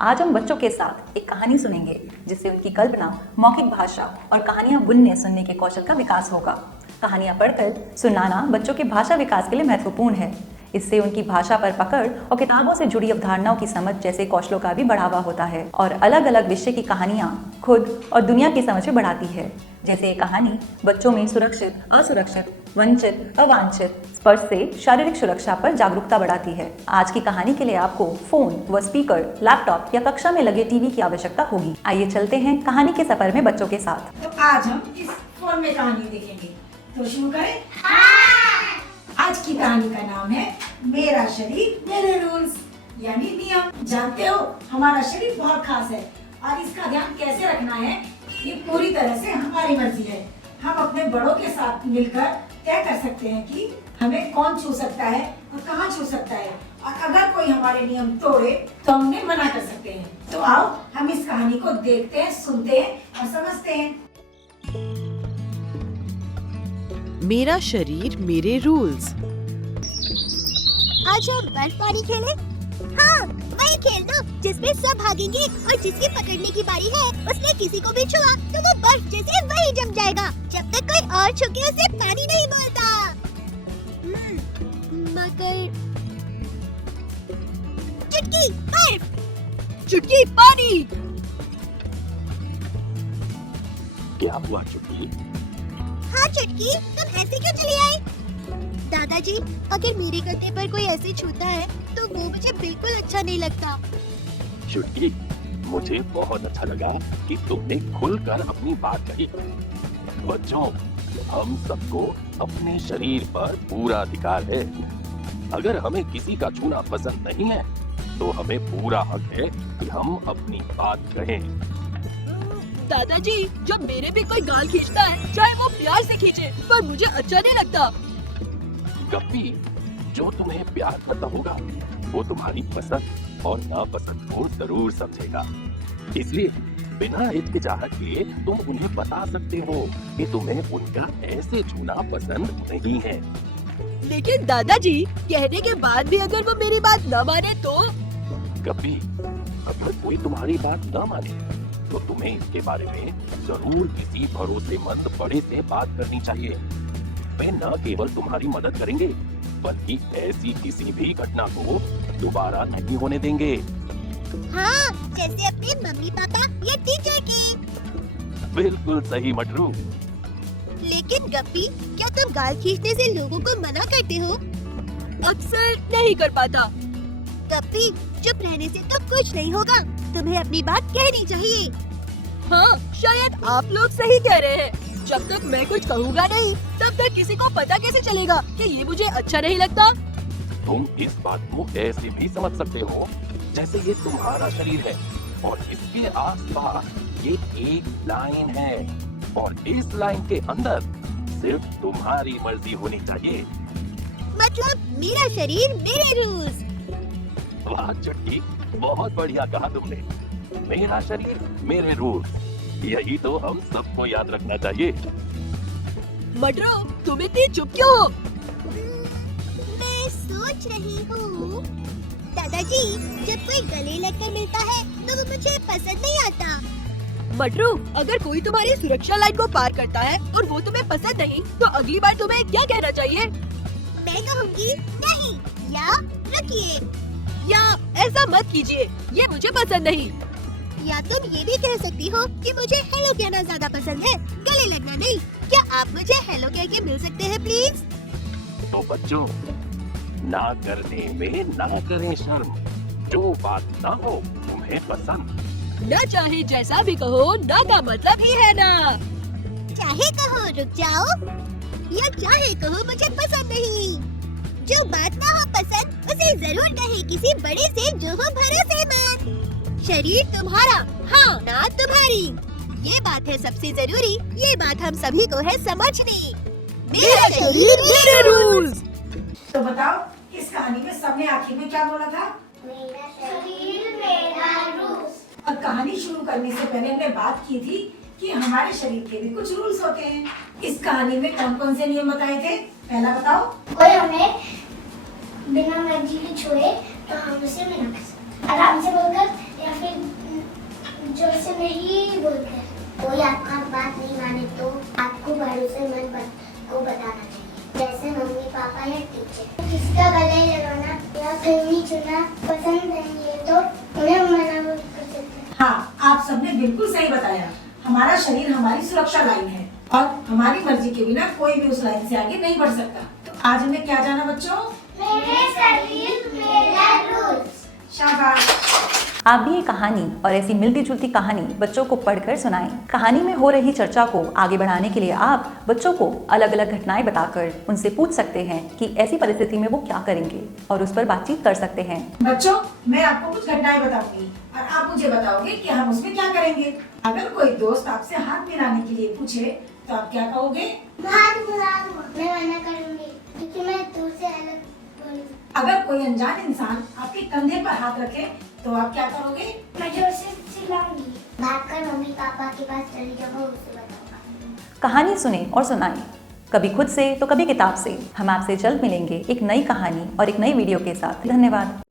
आज हम बच्चों के साथ एक कहानी सुनेंगे जिससे उनकी कल्पना, मौखिक भाषा और कहानियां बुनने सुनने के कौशल का विकास होगा। कहानियां पढ़कर सुनाना बच्चों के भाषा विकास के लिए महत्वपूर्ण है। इससे उनकी भाषा पर पकड़ और किताबों से जुड़ी अवधारणाओं की समझ जैसे कौशलों का भी बढ़ावा होता है और अलग अलग विषय की कहानियां खुद और दुनिया की समझ भी बढ़ाती है। जैसे ये कहानी बच्चों में सुरक्षित, असुरक्षित, वंचित, अवांछित, स्पर्श से शारीरिक सुरक्षा पर जागरूकता बढ़ाती है। आज की कहानी के लिए आपको फोन व स्पीकर, लैपटॉप या कक्षा में लगे टीवी की आवश्यकता होगी। आइए चलते हैं कहानी के सफर में बच्चों के साथ। तो आज हम इस फोन में कहानी देखेंगे। तो शुरू करें? आज की कहानी का नाम है मेरा शरीर मेरे रूल्स, यानी नियम। जानते हो, हमारा शरीर बहुत खास है और इसका ध्यान कैसे रखना है ये पूरी तरह से हमारी मर्जी है। हम अपने बड़ों के साथ मिलकर तय कर सकते हैं कि हमें कौन छू सकता है और कहाँ छू सकता है, और अगर कोई हमारे नियम तोड़े तो हम उन्हें मना कर सकते हैं। तो आओ हम इस कहानी को देखते हैं, सुनते हैं और समझते हैं। मेरा शरीर मेरे रूल्स। आज हम बर्फ पानी खेलें? हाँ, वही खेल दो जिसमें सब भागेंगे और जिसकी पकड़ने की बारी है उसने किसी को भी छुआ तो वो बर्फ जैसे वही जम जाएगा जब तक कोई और छुके उसे पानी नहीं बोलता। मगर चुटकी बर्फ, चुटकी पानी। क्या हुआ चुटकी? हाँ चुटकी, तुम ऐसे क्यों चली आई? दादाजी, अगर मेरे कंधे पर कोई ऐसे छूता है तो वो मुझे बिल्कुल अच्छा नहीं लगता। चुटकी, मुझे बहुत अच्छा लगा कि तुमने खुलकर अपनी बात कही। बच्चों, हम सबको अपने शरीर पर पूरा अधिकार है। अगर हमें किसी का छूना पसंद नहीं है तो हमें पूरा हक है कि हम अपनी बात कहें। दादाजी, जब मेरे भी कोई गाल खींचता है, चाहे वो प्यार से खींचे, पर मुझे अच्छा नहीं लगता। गप्पी, जो तुम्हें प्यार करता होगा वो तुम्हारी पसंद और नापसंद को जरूर समझेगा। इसलिए बिना हिचकिचाहट के तुम उन्हें बता सकते हो कि तुम्हें उनका ऐसे छूना पसंद नहीं है। लेकिन दादाजी, कहने के बाद भी अगर वो मेरी बात न माने तो? गप्पी, अगर कोई तुम्हारी बात न माने तो तुम्हें इसके बारे में जरूर किसी भरोसेमंद बड़े से बात करनी चाहिए। वे न केवल तुम्हारी मदद करेंगे बल्कि ऐसी किसी भी घटना को दोबारा नहीं होने देंगे। हाँ, जैसे अपने मम्मी पापा या टीचर की। बिल्कुल सही मटरू। लेकिन गप्पी, क्या तुम गाल खींचने से लोगों को मना करते हो? अक्सर नहीं कर पाता। गप्पी, चुप रहने से तो कुछ नहीं होगा, तुम्हें अपनी बात कहनी चाहिए। हाँ, शायद आप लोग सही कह रहे हैं। जब तक मैं कुछ कहूँगा नहीं, तब तक किसी को पता कैसे चलेगा कि ये मुझे अच्छा नहीं लगता? तुम इस बात को ऐसे भी समझ सकते हो जैसे ये तुम्हारा शरीर है और इसके आसपास ये एक लाइन है और इस लाइन के अंदर सिर्फ तुम्हारी मर्जी होनी चाहिए। मतलब मेरा शरीर मेरे रूल्स। वाह चुटकी, बहुत बढ़िया कहा तुमने। मेरा शरीर मेरे रूल, यही तो हम सबको याद रखना चाहिए। मटरू, तुम इतनी चुप क्यों हो? मैं सोच रही हूँ दादाजी, जब कोई गले लगकर मिलता है तो वो मुझे पसंद नहीं आता। मटरू, अगर कोई तुम्हारी सुरक्षा लाइन को पार करता है और वो तुम्हें पसंद नहीं, तो अगली बार तुम्हें क्या कहना चाहिए? मैं कहूँगी नहीं या रुकिए, या ऐसा मत कीजिए, ये मुझे पसंद नहीं। या तुम ये भी कह सकती हो कि मुझे हेलो कहना ज्यादा पसंद है, गले लगना नहीं। क्या आप मुझे हेलो कह के मिल सकते हैं प्लीज? तो बच्चों, ना करने में ना करें शर्म। जो बात ना हो तुम्हें पसंद, न चाहे जैसा भी कहो, ना का मतलब ही है ना। चाहे कहो रुक जाओ या चाहे कहो मुझे पसंद नहीं। जो बात ना हो पसंद उसे जरूर कहे किसी बड़े से जो हो भरोसेमंद। शरीर तुम्हारा, हाँ ना तुम्हारी, ये बात है सबसे जरूरी। ये बात हम सभी को है समझनी। मेरा शरीर मेरे रूल्स। तो बताओ, इस कहानी में सबने आखिर में क्या बोला था? मेरा शरीर मेरा रूल्स। और कहानी शुरू करने से पहले हमने बात की थी कि हमारे शरीर के भी कुछ रूल्स होते हैं। इस कहानी में कौन कौन से नियम बताए थे? पहला बताओ। कोई हमें बिना मर्जी के छुए तो हम उसे मना कर सकते हैं। आराम से बोलकर या फिर जोर से नहीं बोलकर। कोई आपका बात नहीं माने तो आपको भरोसेमंद को बताना चाहिए, जैसे मम्मी पापा या टीचर। किसका गले लगाना या फिल्मी चुना पसंद नहीं है तो उन्हें मना कर सकते हैं। हाँ, आप सबने बिल्कुल सही बताया। हमारा शरीर हमारी सुरक्षा लाइन है और हमारी मर्जी के बिना कोई भी उस लाइन से आगे नहीं बढ़ सकता। तो आज हमें क्या जाना बच्चों? मेरे शरीर मेरा रूल्स। शाबाश। आप भी ये कहानी और ऐसी मिलती जुलती कहानी बच्चों को पढ़कर सुनाएं। कहानी में हो रही चर्चा को आगे बढ़ाने के लिए आप बच्चों को अलग अलग घटनाएं बताकर उनसे पूछ सकते हैं कि ऐसी परिस्थिति में वो क्या करेंगे और उस पर बातचीत कर सकते हैं। बच्चों, मैं आपको कुछ घटनाएं बताऊंगी और आप मुझे बताओगे कि हम उसमें क्या करेंगे। अगर कोई दोस्त आपसे हाथ मिलाने के लिए पूछे तो आप क्या कहोगे? हाथ मिला दो। मैं मना करूंगी क्योंकि मैं दूर से अलग बोलूंगी। अगर कोई अनजान इंसान आपके कंधे पर हाथ रखे तो आप क्या करोगे? मैं जोर से चिल्लाऊंगी। भागकर मम्मी पापा के पास चली जाऊंगा, उससे बताऊंगा। कहानी सुने और सुनाएं, कभी खुद से तो कभी किताब से। हम आपसे जल्द मिलेंगे एक नई कहानी और एक नई वीडियो के साथ। धन्यवाद।